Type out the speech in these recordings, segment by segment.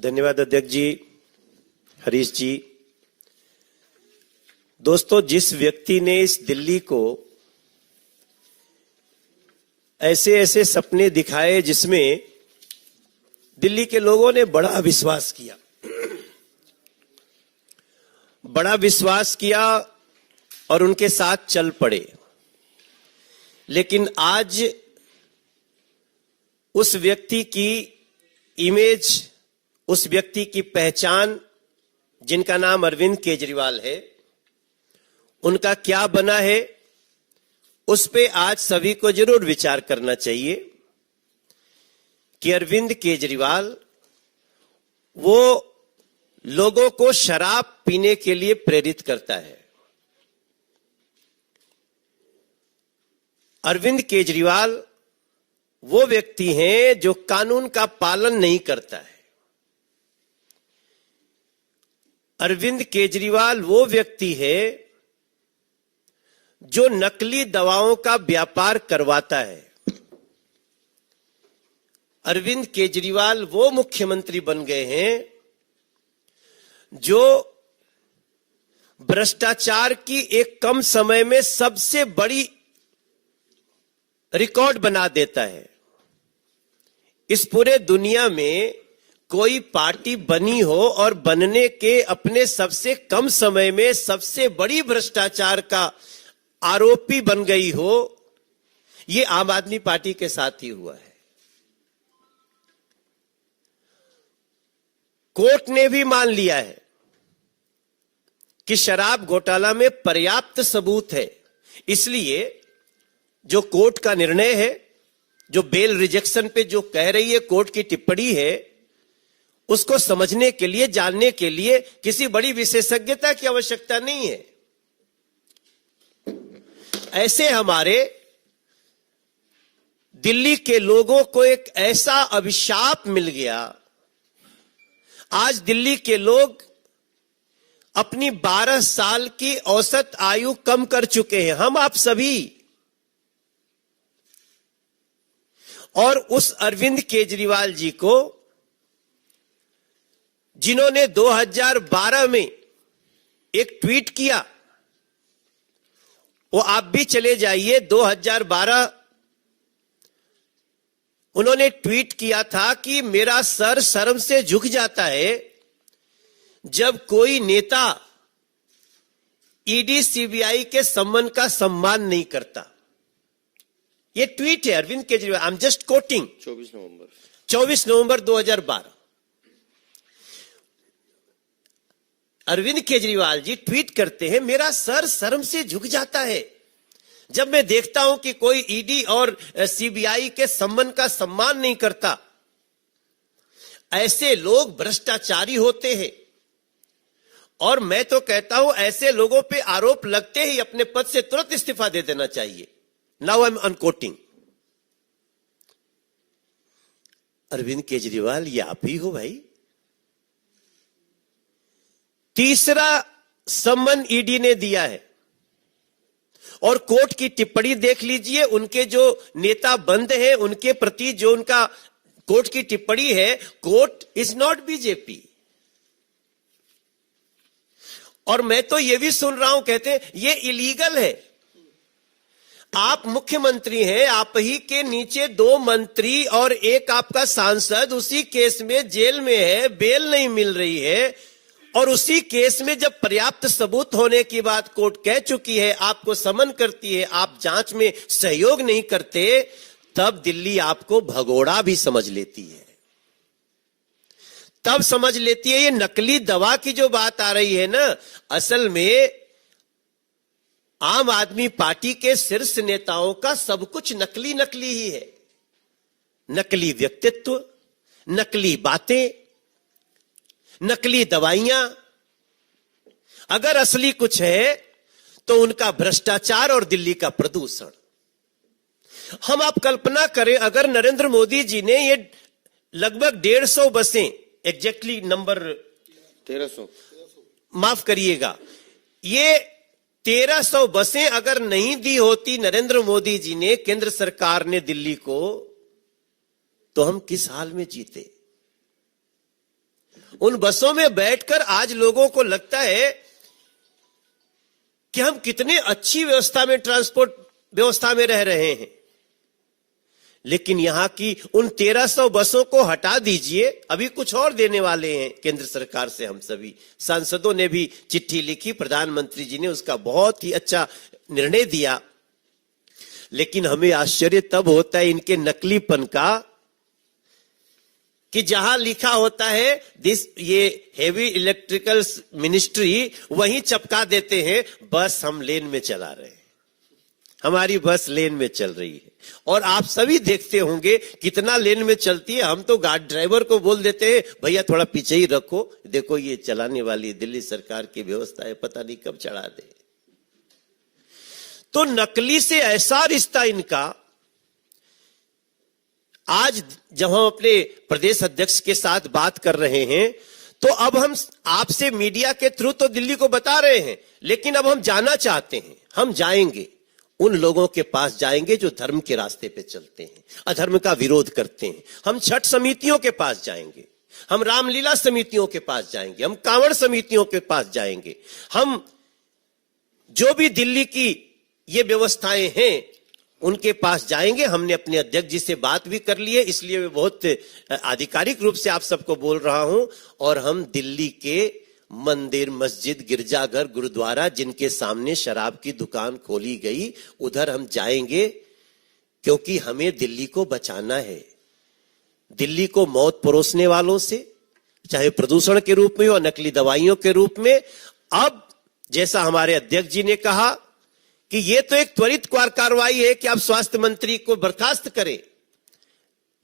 धन्यवाद अध्यक्ष जी, हरीश जी। दोस्तों, जिस व्यक्ति ने इस दिल्ली को ऐसे ऐसे सपने दिखाए जिसमें दिल्ली के लोगों ने बड़ा विश्वास किया और उनके साथ चल पड़े, लेकिन आज उस व्यक्ति की इमेज, उस व्यक्ति की पहचान जिनका नाम अरविंद केजरीवाल है, उनका क्या बना है, उस पे आज सभी को जरूर विचार करना चाहिए कि अरविंद केजरीवाल वो लोगों को शराब पीने के लिए प्रेरित करता है। अरविंद केजरीवाल वो व्यक्ति हैं जो कानून का पालन नहीं करता है। अरविंद केजरीवाल वो व्यक्ति है जो नकली दवाओं का व्यापार करवाता है। अरविंद केजरीवाल वो मुख्यमंत्री बन गए हैं जो भ्रष्टाचार की एक कम समय में सबसे बड़ी रिकॉर्ड बना देता है। इस पूरे दुनिया में कोई पार्टी बनी हो और बनने के अपने सबसे कम समय में सबसे बड़ी भ्रष्टाचार का आरोपी बन गई हो, ये आम आदमी पार्टी के साथ ही हुआ है। कोर्ट ने भी मान लिया है कि शराब घोटाला में पर्याप्त सबूत है, इसलिए जो कोर्ट का निर्णय है, जो बेल रिजेक्शन पे जो कह रही है कोर्ट की टिप्पणी है, उसको समझने के लिए, जानने के लिए किसी बड़ी विशेषज्ञता की आवश्यकता नहीं है। ऐसे हमारे दिल्ली के लोगों को एक ऐसा अभिशाप मिल गया। आज दिल्ली के लोग अपनी 12 साल की औसत आयु कम कर चुके हैं, हम आप सभी। और उस अरविंद केजरीवाल जी को, जिन्होंने 2012 में एक ट्वीट किया, वो आप भी चले जाइए, 2012 उन्होंने ट्वीट किया था कि मेरा सर शर्म से झुक जाता है जब कोई नेता ईडी सीबीआई के सम्मान का सम्मान नहीं करता। ये ट्वीट है Arvind Kejriwal, I am just quoting, 24 November 2012। Arvind Kejriwal ji tweet करते हैं, मेरा सर शर्म से झुक जाता है जब मैं देखता हूं कि कोई ईडी और सीबीआई के सम्मान का सम्मान नहीं करता। ऐसे लोग भ्रष्टाचारी होते हैं और मैं तो कहता हूं ऐसे लोगों पे आरोप लगते ही अपने पद से तुरंत इस्तीफा दे देना चाहिए। Now I am unquoting. Arvind Kejriwal, ये आप ही हो भाई। तीसरा सम्मन ईडी ने दिया है और कोर्ट की टिप्पणी देख लीजिए, उनके जो नेता बंद हैं उनके प्रति जो उनका कोर्ट की टिप्पणी है, कोर्ट इज नॉट बीजेपी। और मैं तो ये भी सुन रहा हूं, कहते हैं ये इलीगल है। आप मुख्यमंत्री हैं, आप ही के नीचे 2 मंत्री और एक आपका सांसद उसी केस में जेल में है, बेल नहीं मिल रही है, और उसी केस में जब पर्याप्त सबूत होने की बात कोर्ट कह चुकी है, आपको समन करती है, आप जांच में सहयोग नहीं करते, तब दिल्ली आपको भगोड़ा भी समझ लेती है। तब समझ लेती है ये नकली दवा की जो बात आ रही है ना, असल में आम आदमी पार्टी के शीर्ष नेताओं का सब कुछ नकली नकली ही है। नकली व्यक्तित्व, नकली बातें, नकली दवाइयां। अगर असली कुछ है तो उनका भ्रष्टाचार और दिल्ली का प्रदूषण। हम आप कल्पना करें, अगर नरेंद्र मोदी जी ने ये लगभग 150 बसें, एग्जैक्टली नंबर 1300, माफ करिएगा, ये 1300 बसें अगर नहीं दी होती नरेंद्र मोदी जी ने, केंद्र सरकार ने दिल्ली को, तो हम किस हाल में जीते। उन बसों में बैठकर आज लोगों को लगता है कि हम कितने अच्छी व्यवस्था में, ट्रांसपोर्ट व्यवस्था में रह रहे हैं। लेकिन यहां की उन 1300 बसों को हटा दीजिए, अभी कुछ और देने वाले हैं केंद्र सरकार से। हम सभी सांसदों ने भी चिट्ठी लिखी, प्रधानमंत्री जी ने उसका बहुत ही अच्छा निर्णय दिया। लेकिन हमें आश्चर्य तब होता है इनके नकलीपन का कि जहां लिखा होता है ये हेवी इलेक्ट्रिकल मिनिस्ट्री, वहीं चपका देते हैं बस हम लेन में चला रहे हैं, हमारी बस लेन में चल रही है। और आप सभी देखते होंगे कितना लेन में चलती है। हम तो गार्ड ड्राइवर को बोल देते हैं भैया थोड़ा पीछे ही रखो, देखो ये चलाने वाली दिल्ली सरकार की व्यवस्था है, पता नहीं कब चढ़ा दे। तो नकली से ऐसा रिश्ता इनका। आज जब हम अपने प्रदेश अध्यक्ष के साथ बात कर रहे हैं तो अब हम आपसे मीडिया के थ्रू तो दिल्ली को बता रहे हैं, लेकिन अब हम जाना चाहते हैं। हम जाएंगे, उन लोगों के पास जाएंगे जो धर्म के रास्ते पे चलते हैं, अधर्म का विरोध करते हैं। हम छठ समितियों के पास जाएंगे, हम रामलीला समितियों के पास जाएंगे, हम कांवड़ समितियों के पास जाएंगे। हम जो भी दिल्ली की ये व्यवस्थाएं हैं उनके पास जाएंगे। हमने अपने अध्यक्ष जी से बात भी कर ली है, इसलिए मैं बहुत आधिकारिक रूप से आप सबको बोल रहा हूं। और हम दिल्ली के मंदिर, मस्जिद, गिरजाघर, गुरुद्वारा जिनके सामने शराब की दुकान खोली गई, उधर हम जाएंगे, क्योंकि हमें दिल्ली को बचाना है। दिल्ली को मौत परोसने वालों से, चाहे प्रदूषण के रूप में हो, नकली दवाइयों के रूप में। अब जैसा हमारे अध्यक्ष जी ने कहा कि ये तो एक त्वरित कार्रवाई है कि आप स्वास्थ्य मंत्री को बर्खास्त करें,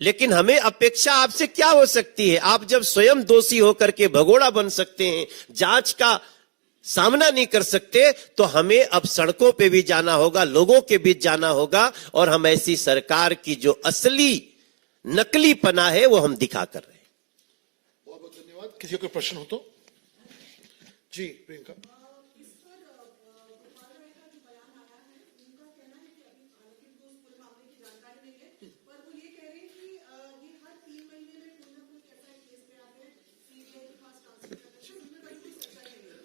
लेकिन हमें अपेक्षा आपसे क्या हो सकती है? आप जब स्वयं दोषी होकर के भगोड़ा बन सकते हैं, जांच का सामना नहीं कर सकते, तो हमें अब सड़कों पे भी जाना होगा, लोगों के बीच जाना होगा, और हम ऐसी सरकार की जो असली नकली पना है वो हम दिखा कर रहे हैं। बहुत बहुत धन्यवाद। किसी को प्रश्न हो तो जी प्रियंका।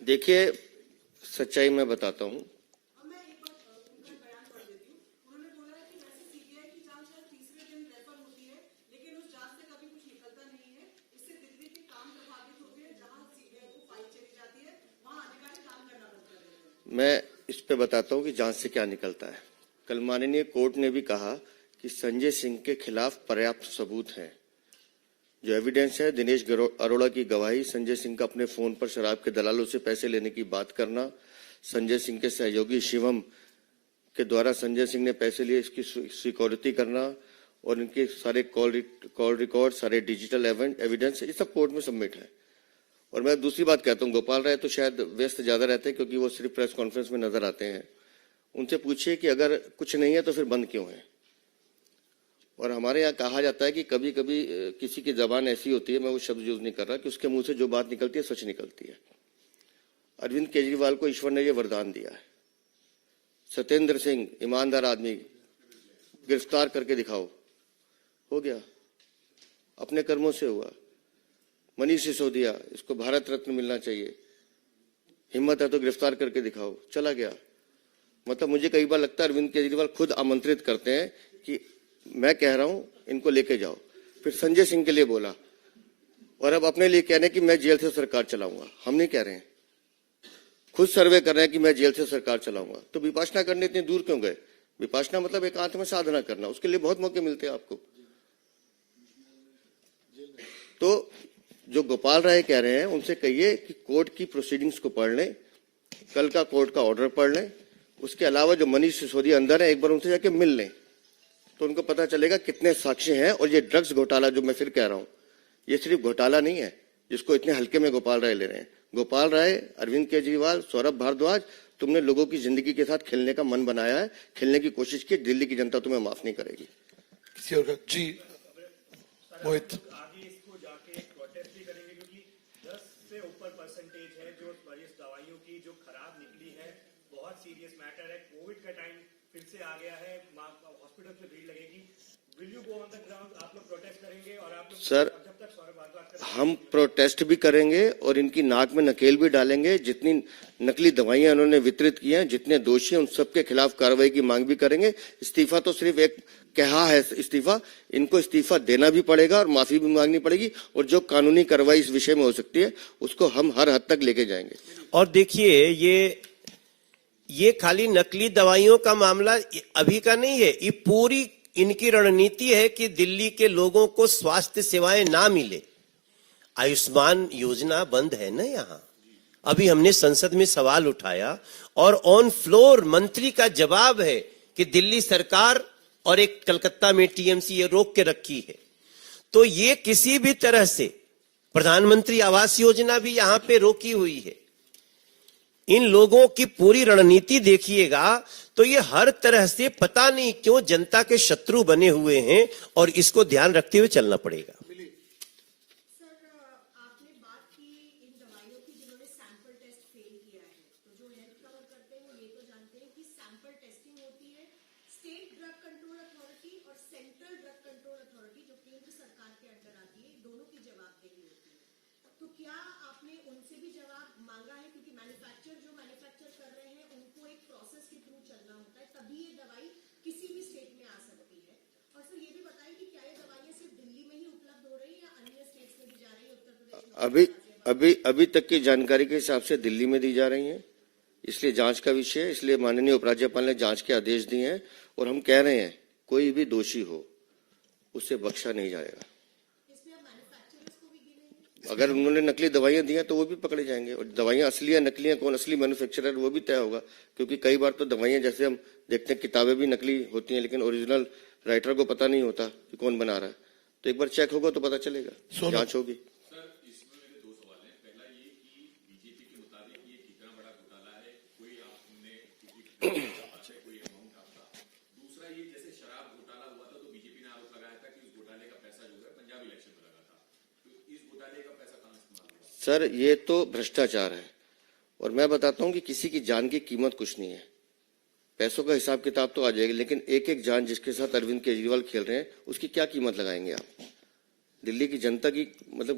देखिए, सच्चाई मैं बताता हूं। मैं इस पे बताता हूं कि जांच से क्या निकलता है। कल माननीय कोर्ट ने भी कहा कि संजय सिंह के खिलाफ पर्याप्त सबूत हैं। जो एविडेंस है, दिनेश अरोड़ा की गवाही, संजय सिंह का अपने फोन पर शराब के दलालों से पैसे लेने की बात करना, संजय सिंह के सहयोगी शिवम के द्वारा संजय सिंह ने पैसे लिए इसकी सिक्योरिटी करना, और इनके सारे कॉल रिकॉर्ड, सारे डिजिटल एविडेंस, ये सब कोर्ट में सबमिट है। और मैं दूसरी बात कहता हूँ, गोपाल राय तो शायद व्यस्त ज्यादा रहते हैं क्योंकि वो सिर्फ प्रेस कॉन्फ्रेंस में नजर आते हैं। उनसे पूछिए कि अगर कुछ नहीं है तो फिर बंद क्यों है। और हमारे यहाँ कहा जाता है कि कभी कभी किसी की जबान ऐसी होती है, मैं वो शब्द यूज नहीं कर रहा, कि उसके मुंह से जो बात निकलती है सच निकलती है। अरविंद केजरीवाल को ईश्वर ने ये वरदान दिया है, सत्येंद्र सिंह ईमानदार आदमी, गिरफ्तार करके दिखाओ, हो गया, अपने कर्मों से हुआ। मनीष सिसोदिया, इसको भारत रत्न मिलना चाहिए, हिम्मत है तो गिरफ्तार करके दिखाओ, चला गया। मतलब मुझे कई बार लगता है अरविंद केजरीवाल खुद आमंत्रित करते हैं कि मैं कह रहा हूं इनको लेके जाओ। फिर संजय सिंह के लिए बोला, और अब अपने लिए कह रहे हैं कि मैं जेल से सरकार चलाऊंगा। हम नहीं कह रहे हैं, खुद सर्वे कर रहे हैं कि मैं जेल से सरकार चलाऊंगा। तो विपासना करने इतनी दूर क्यों गए? विपासना मतलब एकांत में साधना करना, उसके लिए बहुत मौके मिलते हैं आपको। तो जो गोपाल राय कह रहे हैं उनसे कहिए कि कोर्ट की प्रोसीडिंग्स को पढ़ लें, कल का कोर्ट का ऑर्डर पढ़ लें। उसके अलावा जो मनीष सिसोदिया अंदर है, एक बार उनसे जाके मिल लें, तो उनको पता चलेगा कितने साक्ष्य हैं। और ये ड्रग्स घोटाला जो मैं फिर कह रहा हूं, ये सिर्फ घोटाला नहीं है जिसको इतने हल्के में गोपाल राय ले रहे हैं। गोपाल राय, अरविंद केजरीवाल, सौरभ भारद्वाज, तुमने लोगों की जिंदगी के साथ खेलने का मन बनाया है, खेलने की कोशिश की। दिल्ली की जनता तुम्हें माफ नहीं करेगी। किसी और का जी मोहित। फिर से आ गया है, हॉस्पिटल में भीड़ लगेगी, will you go on the ground? आप लोग प्रोटेस्ट करेंगे और आप लोग सर, जब हम प्रोटेस्ट भी करेंगे और इनकी नाक में नकेल भी डालेंगे। जितनी नकली दवाइयां उन्होंने वितरित की हैं, जितने दोषी हैं, उन सबके खिलाफ कार्रवाई की मांग भी करेंगे। इस्तीफा तो सिर्फ एक कहा है इस्तीफा, इनको इस्तीफा देना भी पड़ेगा और माफी भी मांगनी पड़ेगी, और जो कानूनी कार्रवाई इस विषय में हो सकती है उसको हम हर हद तक लेके जाएंगे। और देखिए, ये खाली नकली दवाइयों का मामला अभी का नहीं है, ये पूरी इनकी रणनीति है कि दिल्ली के लोगों को स्वास्थ्य सेवाएं ना मिले। आयुष्मान योजना बंद है ना यहां। अभी हमने संसद में सवाल उठाया और ऑन फ्लोर मंत्री का जवाब है कि दिल्ली सरकार और एक कलकत्ता में टीएमसी ये रोक के रखी है। तो ये किसी भी तरह से प्रधानमंत्री आवास योजना भी यहां पे रोकी हुई है। इन लोगों की पूरी रणनीति देखिएगा तो ये हर तरह से पता नहीं क्यों जनता के शत्रु बने हुए हैं, और इसको ध्यान रखते हुए चलना पड़ेगा। तो क्या आपने उनसे भी जवाब मांगा है, क्योंकि मैन्युफैक्चर कर रहे हैं उनको एक प्रोसेस के थ्रू चलना होता है, तभी ये दवाई किसी भी स्टेट में आ सकती है। और सर ये भी बताइए कि क्या ये दवाइयां सिर्फ दिल्ली में ही उपलब्ध हो रही है या अन्य स्टेट्स में भी जा रही है? उत्तर प्रदेश अभी तक की जानकारी के हिसाब से दिल्ली में दी जा रही हैं, इसलिए जांच का विषय है। इसलिए माननीय उपराज्यपाल ने जांच के आदेश दिए हैं और हम कह रहे हैं कोई भी दोषी हो उसे बख्शा नहीं जाएगा। अगर उन्होंने नकली दवाइयां दी हैं तो वो भी पकड़े जाएंगे, और दवाइयां असली है नकली है, कौन असली मैन्युफैक्चरर वो भी तय होगा। क्योंकि कई बार तो दवाइयां, जैसे हम देखते हैं, किताबें भी नकली होती हैं लेकिन ओरिजिनल राइटर को पता नहीं होता कि कौन बना रहा है। तो एक बार चेक होगा तो पता चलेगा, जांच होगी। सर ये तो भ्रष्टाचार है, और मैं बताता हूं कि किसी की जान की कीमत कुछ नहीं है। पैसों का हिसाब किताब तो आ जाएगा, लेकिन एक एक जान जिसके साथ अरविंद केजरीवाल खेल रहे हैं उसकी क्या कीमत लगाएंगे आप? दिल्ली की जनता की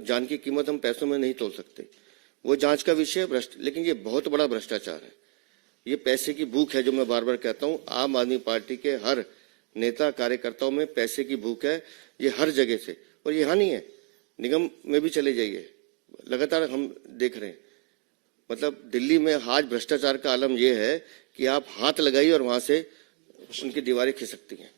जान की कीमत हम पैसों में नहीं तोल सकते। वो जांच का विषय है, लेकिन ये बहुत बड़ा भ्रष्टाचार है। ये पैसे की भूख है, जो मैं बार बार कहता हूं। आम आदमी पार्टी के हर नेता कार्यकर्ताओं में पैसे की भूख है, ये हर जगह से। और यहाँ नहीं है, निगम में भी चले जाइए, लगातार हम देख रहे हैं। दिल्ली में आज भ्रष्टाचार का आलम यह है कि आप हाथ लगाइए और वहां से उनकी दीवारें खिसकती हैं।